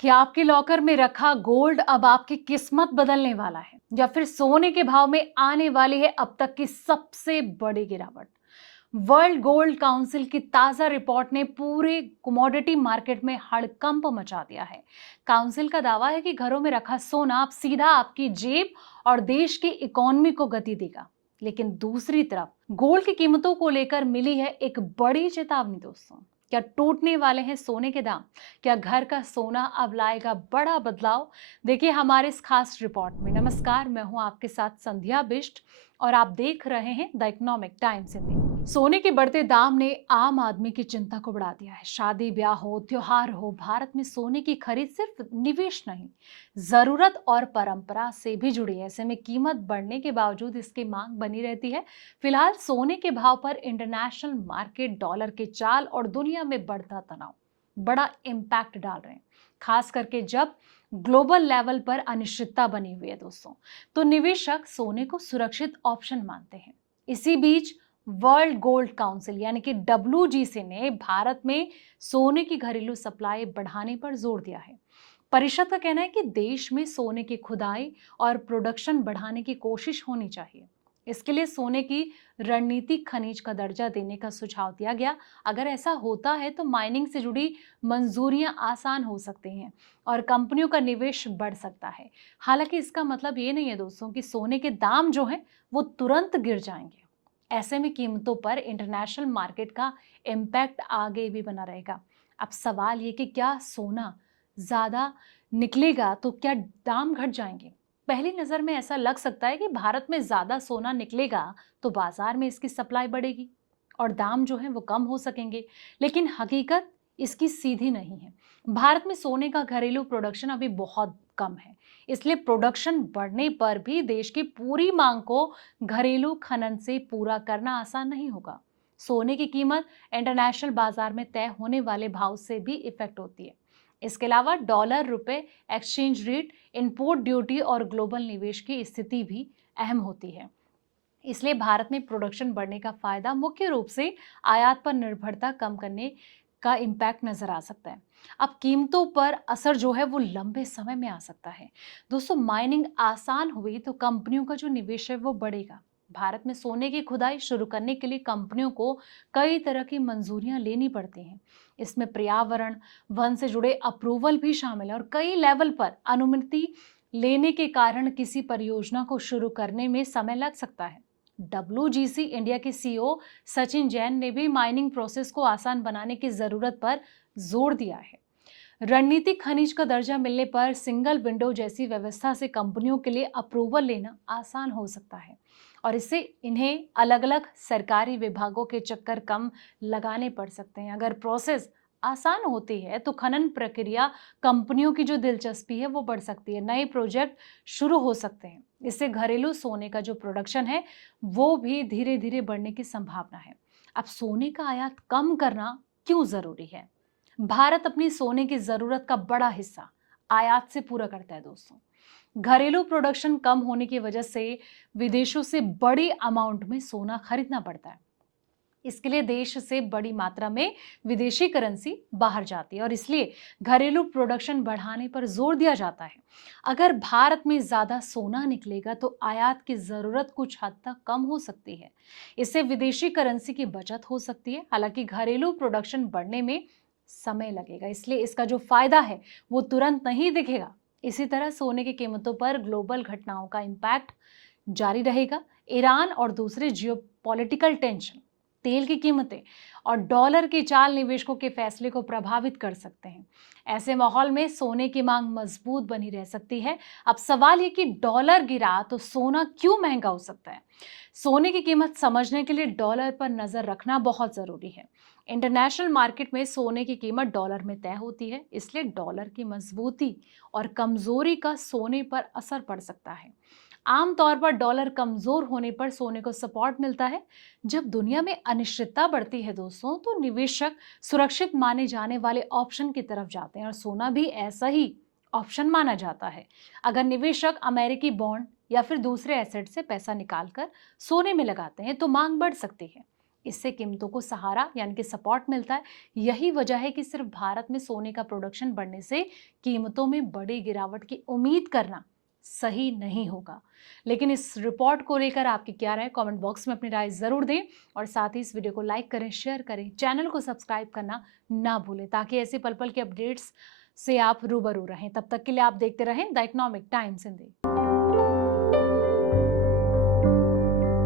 क्या आपके लॉकर में रखा गोल्ड अब आपकी किस्मत बदलने वाला है या फिर सोने के भाव में आने वाली है अब तक की सबसे बड़ी गिरावट? वर्ल्ड गोल्ड काउंसिल की ताजा रिपोर्ट ने पूरे कमोडिटी मार्केट में हड़कंप मचा दिया है। काउंसिल का दावा है कि घरों में रखा सोना अब सीधा आपकी जेब और देश की इकोनॉमी को गति देगा। लेकिन दूसरी तरफ गोल्ड की कीमतों को लेकर मिली है एक बड़ी चेतावनी दोस्तों। क्या टूटने वाले हैं सोने के दाम? क्या घर का सोना अब लाएगा बड़ा बदलाव? देखिए हमारे इस खास रिपोर्ट में। नमस्कार, मैं हूं आपके साथ संध्या बिष्ट और आप देख रहे हैं द इकोनॉमिक टाइम्स हिंदी। सोने के बढ़ते दाम ने आम आदमी की चिंता को बढ़ा दिया है। शादी ब्याह हो, त्योहार हो, भारत में सोने की खरीद सिर्फ निवेश नहीं, जरूरत और परंपरा से भी जुड़ी है। ऐसे में कीमत बढ़ने के बावजूद इसकी मांग बनी रहती है। फिलहाल सोने के भाव पर इंटरनेशनल मार्केट, डॉलर के चाल और दुनिया में बढ़ता तनाव बड़ा इम्पैक्ट डाल रहे हैं। खास करके जब ग्लोबल लेवल पर अनिश्चितता बनी हुई है दोस्तों, तो निवेशक सोने को सुरक्षित ऑप्शन मानते हैं। इसी बीच वर्ल्ड गोल्ड काउंसिल यानी कि WGC ने भारत में सोने की घरेलू सप्लाई बढ़ाने पर जोर दिया है। परिषद का कहना है कि देश में सोने की खुदाई और प्रोडक्शन बढ़ाने की कोशिश होनी चाहिए। इसके लिए सोने की रणनीतिक खनिज का दर्जा देने का सुझाव दिया गया। अगर ऐसा होता है तो माइनिंग से जुड़ी मंजूरियां आसान हो सकती हैं और कंपनियों का निवेश बढ़ सकता है। हालांकि इसका मतलब ये नहीं है दोस्तों कि सोने के दाम जो हैं वो तुरंत गिर जाएंगे। ऐसे में कीमतों पर इंटरनेशनल मार्केट का इम्पैक्ट आगे भी बना रहेगा। अब सवाल ये कि क्या सोना ज्यादा निकलेगा तो क्या दाम घट जाएंगे? पहली नजर में ऐसा लग सकता है कि भारत में ज्यादा सोना निकलेगा तो बाजार में इसकी सप्लाई बढ़ेगी और दाम जो है वो कम हो सकेंगे। लेकिन हकीकत इसकी सीधी नहीं है। भारत में सोने का घरेलू प्रोडक्शन अभी बहुत कम है। इसलिए प्रोडक्शन बढ़ने पर भी देश की पूरी मांग को घरेलू खनन से पूरा करना आसान नहीं होगा। सोने की कीमत इंटरनेशनल बाजार में तय होने वाले भाव से भी इफेक्ट होती है। इसके अलावा डॉलर रुपए एक्सचेंज रेट, इंपोर्ट ड्यूटी और ग्लोबल निवेश की स्थिति भी अहम होती है। इसलिए भारत में प्रोडक्शन बढ़ने का फायदा मुख्य रूप से आयात पर निर्भरता कम करने का इम्पैक्ट नजर आ सकता है। अब कीमतों पर असर जो है वो लंबे समय में आ सकता है। दोस्तों, माइनिंग आसान हुई तो कंपनियों का जो निवेश है वो बढ़ेगा। भारत में सोने की खुदाई शुरू करने के लिए कंपनियों को कई तरह की मंजूरियां लेनी पड़ती हैं। इसमें पर्यावरण, वन से जुड़े अप्रूवल भी शामिल है और कई लेवल पर अनुमति लेने के कारण किसी परियोजना को शुरू करने में समय लग सकता है। WGC इंडिया के CEO सचिन जैन ने भी माइनिंग प्रोसेस को आसान बनाने की जरूरत पर जोर दिया है। रणनीतिक खनिज का दर्जा मिलने पर सिंगल विंडो जैसी व्यवस्था से कंपनियों के लिए अप्रूवल लेना आसान हो सकता है और इससे इन्हें अलग अलग सरकारी विभागों के चक्कर कम लगाने पड़ सकते हैं। अगर प्रोसेस आसान होती है तो खनन प्रक्रिया, कंपनियों की जो दिलचस्पी है वो बढ़ सकती है, नए प्रोजेक्ट शुरू हो सकते हैं। इससे घरेलू सोने का जो प्रोडक्शन है वो भी धीरे धीरे बढ़ने की संभावना है। अब सोने का आयात कम करना क्यों जरूरी है? भारत अपनी सोने की जरूरत का बड़ा हिस्सा आयात से पूरा करता है दोस्तों। घरेलू प्रोडक्शन कम होने की वजह से विदेशों से बड़ी अमाउंट में सोना खरीदना पड़ता है। इसके लिए देश से बड़ी मात्रा में विदेशी करेंसी बाहर जाती है और इसलिए घरेलू प्रोडक्शन बढ़ाने पर जोर दिया जाता है। अगर भारत में ज्यादा सोना निकलेगा तो आयात की जरूरत कुछ हद तक कम हो सकती है। इससे विदेशी करेंसी की बचत हो सकती है। हालांकि घरेलू प्रोडक्शन बढ़ने में समय लगेगा, इसलिए इसका जो फायदा है वो तुरंत नहीं दिखेगा। इसी तरह सोने की कीमतों पर ग्लोबल घटनाओं का इम्पैक्ट जारी रहेगा। ईरान और दूसरे जियोपॉलिटिकल टेंशन, तेल की कीमतें और डॉलर की चाल निवेशकों के फैसले को प्रभावित कर सकते हैं। ऐसे माहौल में सोने की मांग मजबूत बनी रह सकती है। अब सवाल ये कि डॉलर गिरा तो सोना क्यों महंगा हो सकता है? सोने की कीमत समझने के लिए डॉलर पर नजर रखना बहुत जरूरी है। इंटरनेशनल मार्केट में सोने की कीमत डॉलर में तय होती है, इसलिए डॉलर की मजबूती और कमजोरी का सोने पर असर पड़ सकता है। आमतौर पर डॉलर कमजोर होने पर सोने को सपोर्ट मिलता है। जब दुनिया में अनिश्चितता बढ़ती है दोस्तों, तो निवेशक सुरक्षित माने जाने वाले ऑप्शन की तरफ जाते हैं और सोना भी ऐसा ही ऑप्शन माना जाता है। अगर निवेशक अमेरिकी बॉन्ड या फिर दूसरे एसेट से पैसा निकालकर सोने में लगाते हैं तो मांग बढ़ सकती है। इससे कीमतों को सहारा यानी कि सपोर्ट मिलता है। यही वजह है कि सिर्फ भारत में सोने का प्रोडक्शन बढ़ने से कीमतों में बड़ी गिरावट की उम्मीद करना सही नहीं होगा। लेकिन इस रिपोर्ट को लेकर आपकी क्या राय, कमेंट बॉक्स में अपनी राय जरूर दें और साथ ही इस वीडियो को लाइक करें, शेयर करें, चैनल को सब्सक्राइब करना ना भूलें ताकि ऐसे पल पल के अपडेट्स से आप रूबरू रहें। तब तक के लिए आप देखते रहें द इकोनॉमिक टाइम्स हिंदी।